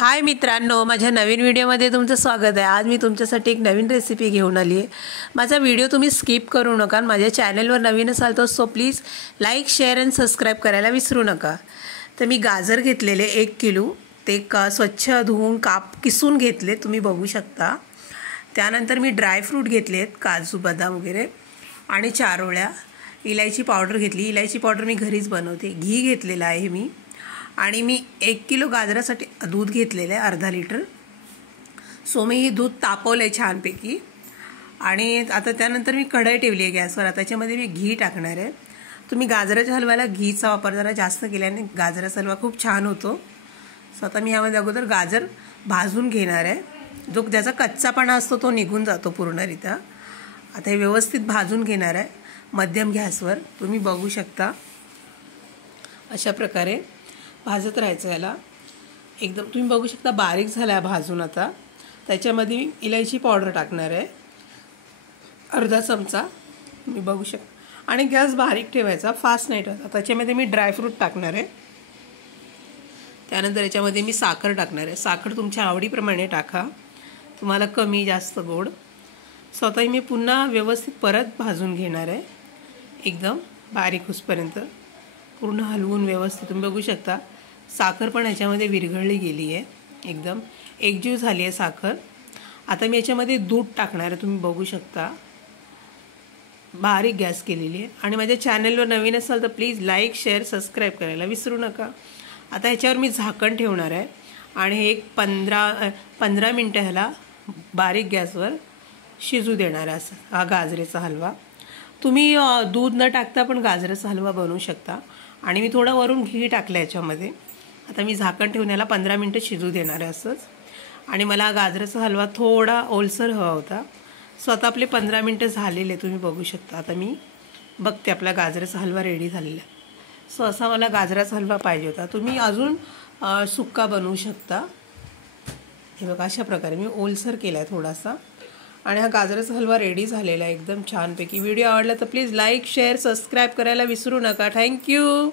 हाय मित्रांनो, माझ्या नवीन व्हिडिओमध्ये तुमचं स्वागत आहे। आज मी तुमच्यासाठी एक नवीन रेसिपी घेऊन आली आहे। माझा व्हिडिओ तुम्ही स्किप करू नका। माझ्या चॅनलवर नवीन असाल तर प्लीज लाईक, शेअर आणि सबस्क्राईब करायला विसरू नका। तर मी गाजर घेतलेले 1 किलो, ते स्वच्छ धुवून किसून घेतले, तुम्ही बघू शकता। त्यानंतर मी ड्रायफ्रूट घेतलेत, काजू, बदाम वगैरे, आणि 4 ओळ्या इलायची पावडर घेतली। इलायची पावडर मी घरीच बनवते। घी घेतलेला आहे मी, आणि मी 1 किलो गाजरासाठी दूध घेतलेलं आहे, अर्धा लिटर। सो मी हे दूध तापवलं आहे छानपैकी, आणि आता त्यानंतर मी कढई ठेवली आहे गॅसवर। आता त्याच्यामध्ये मी घी टाकणार आहे। तुम्ही गाजराच्या हलव्याला घीचा वापर जरा जास्त केल्याने गाजराचा हलवा खूप छान होतो। सो आता मी यामध्ये अगोदर गाजर भाजून घेणार आहे, जो ज्याचा कच्चापणा असतो तो निघून जातो पूर्णरित्या। आता हे व्यवस्थित भाजून घेणार आहे मध्यम गॅसवर। तुम्ही बघू शकता अशा प्रकारे भाजत राहायचं याला एकदम। तुम्ही बघू शकता बारीक झाला आहे भाजून। आता त्याच्यामध्ये मी इलायची पावडर टाकणार आहे, अर्धा चमचा, तुम्ही बघू शकता, आणि गॅस बारीक ठेवायचा, फास्ट नाही ठेवायचा। त्याच्यामध्ये मी ड्रायफ्रूट टाकणार आहे। त्यानंतर याच्यामध्ये मी साखर टाकणार आहे। साखर तुमच्या आवडीप्रमाणे टाका, तुम्हाला कमी जास्त गोड। स्वतः मी पुन्हा व्यवस्थित परत भाजून घेणार आहे, एकदम बारीक होईपर्यंत पूर्ण हलवून व्यवस्थित। तुम्ही बघू शकता साखर पण याच्यामध्ये विरघळली गेली आहे, एकदम एकजीव झाली आहे साखर। आता मी याच्यामध्ये दूध टाकणार आहे, तुम्ही बघू शकता, बारीक गॅस केलेली आहे। आणि माझ्या चॅनलवर नवीन असाल तर प्लीज लाईक, शेअर, सबस्क्राईब करायला विसरू नका। आता ह्याच्यावर मी झाकण ठेवणार आहे, आणि एक 15 मिनटं ह्याला बारीक गॅसवर शिजू देणार आहे, असं हा गाजरेचा हलवा। तुम्ही दूध न टाकता पण गाजराचा हलवा बनवू शकता। आणि मी थोडं वरून घी टाकलं याच्यामध्ये। आता मी झाकण ठेवून याला 15 मिनटं शिजू देणार आहे असंच। आणि मला गाजराचा हलवा थोडा ओलसर हवा होता। स्वतः आपले 15 मिनटं झालेले, तुम्ही बघू शकता। आता मी बघते आपला गाजराचा हलवा रेडी झालेला आहे। सो असा मला गाजराचा हलवा पाहिजे होता। तुम्ही अजून सुक्का बनवू शकता। हे बघा अशा प्रकारे मी ओलसर केला आहे थोडासा, आणि हा गाजराचा हलवा रेडी झालेला आहे एकदम छानपैकी। व्हिडिओ आवडला तर प्लीज लाईक, शेअर, सबस्क्राईब करायला विसरू नका। थँक्यू।